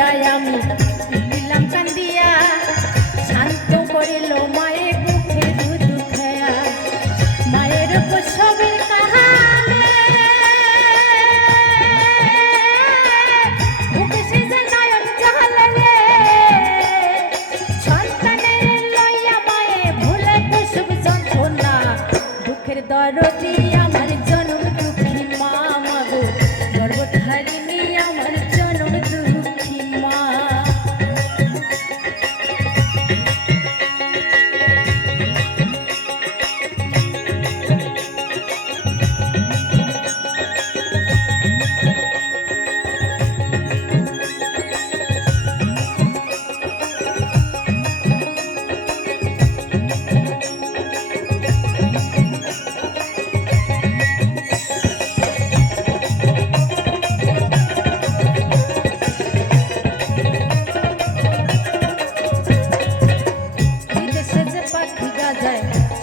লইয়াই আমি দিলাম কান্দিয়া শান্ত করিল মায়ে বুকের দুধ খেয়া মায়ের প্রসবের কাহানে বুকে সেজে নয়ন জ্বালালে সন্তানের লইয়া মায়ে ভুলে প্রসব যন্ত্রণা দুঃখের দরদি আমার জনম দুঃখী মা মাগো গর্ভধারিণী আমার জনম দুঃখী মা।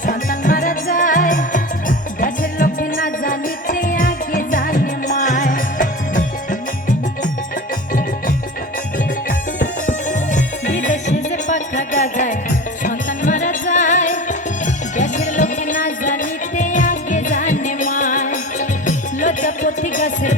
সন্তান মারা যায় গাছের লোকে না জানিতে আগে জানে মায় বিদেশে যে পাখা গাজায় সন্তান মারা যায় দেশের লোকে না জানিতে আগে জানে মায় লজ্জাপতি গাছের